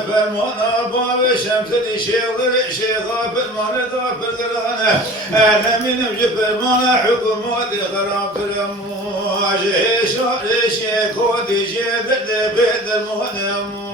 فرمانا باب شمس الشيخ شيخا فرمانا دافر قرانا أنا من وجه فرمانا حكومات غرام فرمو شيخ شيخ ودي جيد بيد المهنم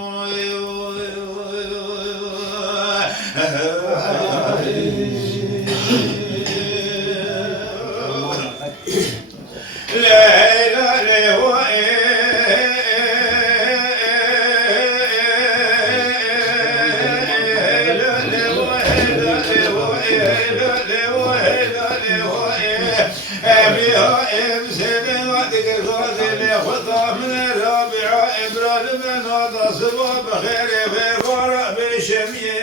بخير في فرق بشمية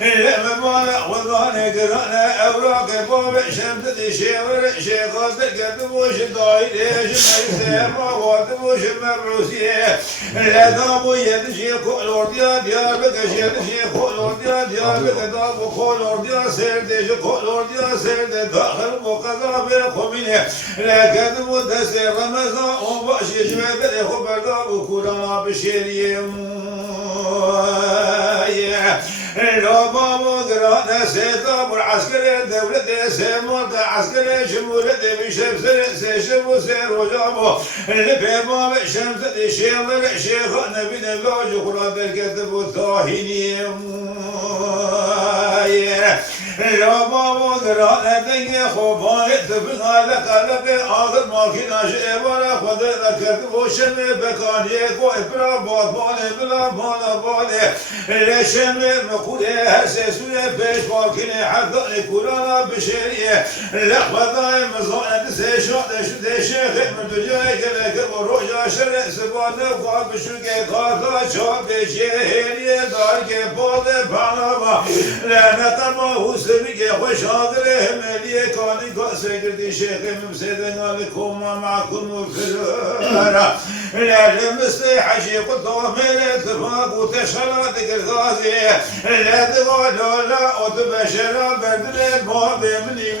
لما مالك وضعني قرانا أوراق بوب شمس تشير شيخات القدبوش ضايد شميسة وغادبوش مبعوسية لا دابو يدشي كل ورديا ديابك يدشي كل ورديا ديابك دابو كل ورديا سيردش كل ورديا سيرد داخل مقضى بالخمينة لا كدبو تسير رمزا وباشي شوية الخبر دابو كورانا بشيرية لو بابو قرانا سيطاب العسكري الدولة سيمولك عسكري شمولة بشمس سيشبو سير وجابو لبيبو بشمس الشيخ الشيخ نبي نبوج قرآن الكتب الطاهيني لو بابو قرانا دنيا خوفان تبقى لك آخر ماكينا شئبالا خد لكتب شمي بكان يكو إبرا باطباني بلا بانا باني لشمي مقولة هسسوية بيش باكيني حقاني كورانا بشيرية لخبطاي مزانة سيشان شيخ من دجاي كلك وروجا شرع سبانة وقاب بشوكي قاطا شاب شيرية داركي بوضي باناما لعنة ما هو سبيكي خوشاقره مليه كاني قاسي قردي شيخ ممسيدنا لكم معكم وفرارا لازم استيحشي قطومين اتفاق وتشغلات قرغازي لا تقولوا لا أتبشر بدل باب مني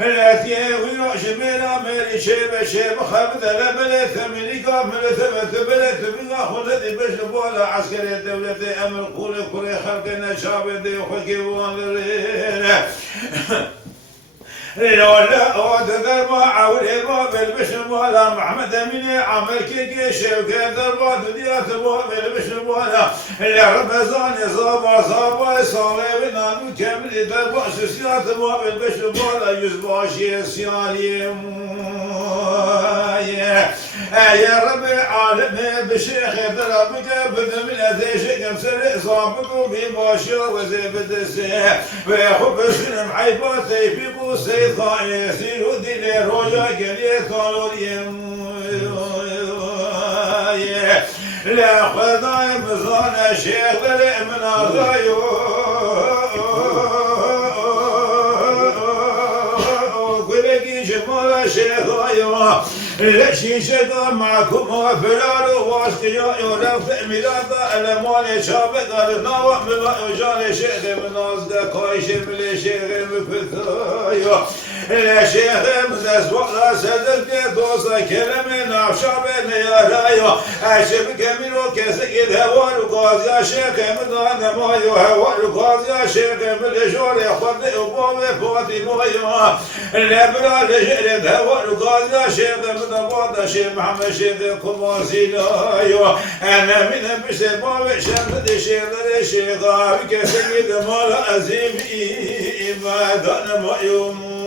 لا تيوي شميرا ميري شيب خبت لبلة ثمني كامل ثبت بلة بنا خلدي بش بولا عسكري الدولة أمر كل خلقنا شاب دي وخلقي وانرين لولا ودر ما عولي باب البشر ولا محمد مني عمل كيكي شوكي دربات ديات باب البشر ولا لرمزان صابا صالي ونانو كامل دربات سيات باب البشر ولا يزباشي سيالي يا ربي عالمي بشيخ دربك بدم الأذيش كمسر صابك وبيباشي وزي بدسي ويحب السلم حيباتي فيكو سيد خايسي ودي لي روجا قلي طالوريم لا خذاي مزانا شيخ ذري من أغايو قلقي جمال شيخ غايو لشي شدا معكم وفلال واسقيا يورف ميلادا الاموال شابك النوى من وجال شيخ من ازد كايش من شيخ مفتايو لا شيخ من اسوق سدد دوسا كلمه نافشاب يا رايو اشب كمينو كسك الهوار وقاضي شيخ من انا ما يو هوار وقاضي شيخ من جور ياخذ ابو فاطمه مايو لا بلا لجل هوار وقاضي شيخ نبض شيخ محمد شيخ كمازينا أيوة أنا من بسبب شمس شيخ بك سيد مال أزيم ما دان ما يوم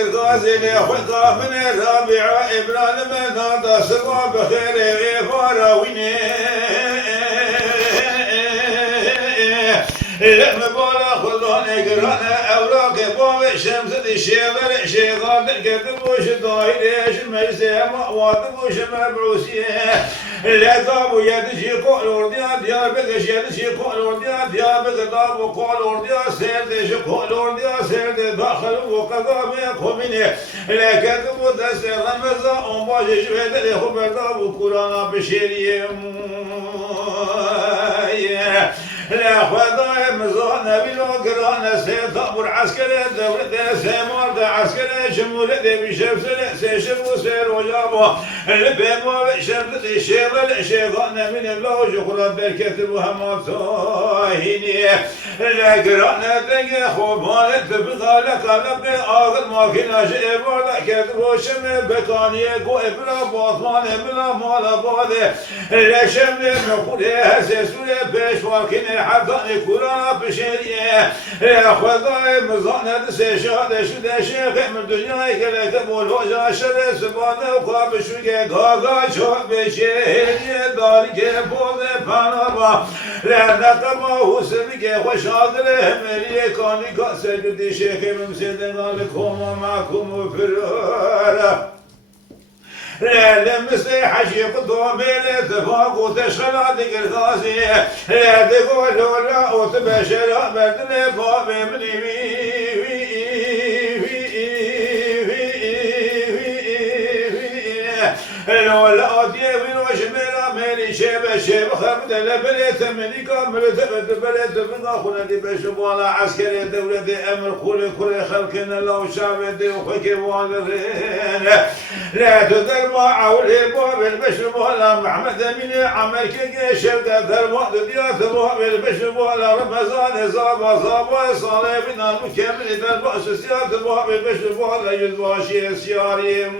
الغازل خلقا من الرابع إبراهيم نادا سوا بخير فاراويني لما بالا خلاني قرانا أو براك باب شمس الشيغل شيغال قد بوش دايرش مجزم واد بوش مبعوسيه لا دابو يدشي قول ورديا ديار بقش يدشي قول ورديا ديار بق دابو قول ورديا سير دش قول ورديا سير داخل وقضا بيكم مني لا كتبو دس رمزا أمواج شبه دي خبر دابو قرآن بشيريم لا خداي مزانا بلو قرانا سيطاب العسكري دولة سيمار عسكري شمولة بشفسر سيشب وسير وجابو البيمو بشمس الشيغل شيغانا من الله شكرا بركة محمد صاهيني لا قرانا تنقى خوبانة تبقى لك لبقى آخر ماكينة شئبار كتبو شمي بكانية قو إبرا باطمان إبرا مالا باده لا شمي مقولي سيسولي بيش واكيني حقاني كورانا بشيريه يا خداي مزانة سيشاد شده شيخ من دنياي كلك مولوجا شر سبانه وقاب شوكي غاغا شوك بشيريه دارك بوضي پانابا لعنتما حسنك خوشادره مليه كاني قاسر جدي شيخ ممسيدنا لكم معكم فرارا لا لمسي حشيق دوميل اتفاق وتشغل ديك الغازي لا تقول لا وتبشر بدل باب مني لو لا ديوي وشميلا مالي شيب خمد لبليت مني كامل تبت بليت من اخونا دي بشبوالا عسكري دولة امر كل خلقنا لو شعب دي وخيكي والرين لا تدر ما عولي باب البشبوالا محمد مني عمل كي شرقة درما ديات باب البشبوالا رمزان صابا صالي بنا المكمل درباس سيات باب البشبوالا يزواشي سياري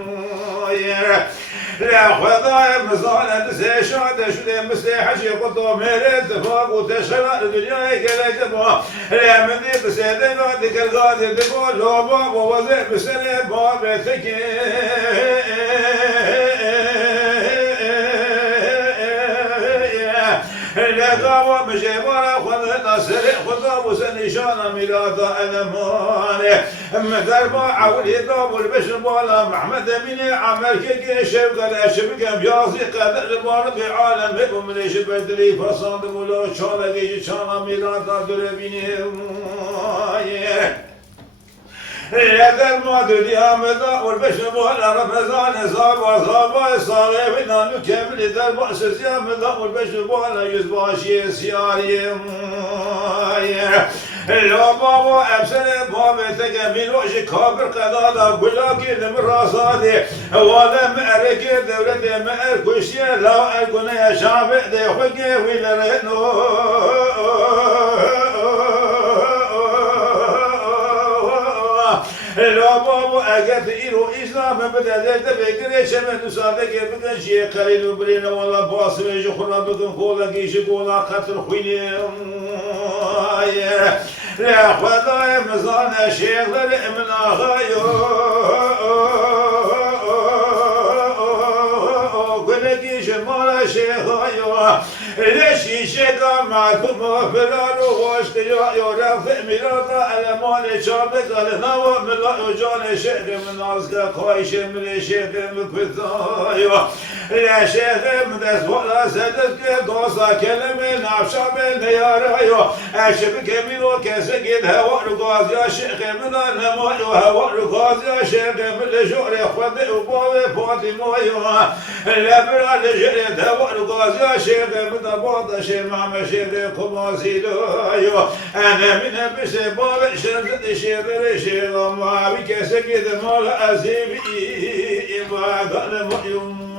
لا خداي مزانة سيشاد شدي مستحشي قطو ميري اتفاق وتشغل الدنيا كلا جبا لا من دي بسيدي بعدك الغادي تقول لو باب ووزي بسنة باب تكي لا قاوة مجيبارا خذنا سريع خذا وسنشانا ميلادا أنا ماني مثل ما عولي داب والبشبالا محمد مني عمل كي شبقى لا شبقى بياضي قدر بار بعالم بكم من شبدلي فصاد ولا شانا جيجي شانا ميلادا دربيني لكن ما دري أمدا والبشبالا رمزان صابا صالحنا نكمل درب سيا أمدا والبشبالا يزباشي سياري لو بابا أبصر بابا تكمل وش كابر قدادا بلاكي المراسادي ولا مأرك دولة مأر كشيا لا أكون يا شعب ده خجي ويلرنو لا بابا أجد إيرو إسلام بدأ ذلك بكرة شمال نسادك بكرة شيء قليل وبرينا ولا باص بيجخنا بكن كولا كيش كولا قتل خويني لا خداي مزانا شيخ ذلك من آخايو كنكيش مالا شيخايو ليش شكا معكم فلان وغاشك يا رافع ميراتا ألمان شابك الهوى من لا يجان شيخ من عزك خايش من شيخ مكفتايو يا شيخ من دسولا سدسك دوسا كلمة نعشا من ديارايو أشبك منو كسك الهوى رقاز يا شيخ من النماء وهوى رقاز يا شيخ من الجور خذ وبابي فاطمايو لا بلا لجرد هوى رقاز يا شيخ من بعض شيء مع مشيخ قماصيلو أنا من بسباب شمس شيخ ما بك سكت مال أزيبي ما قال مؤيم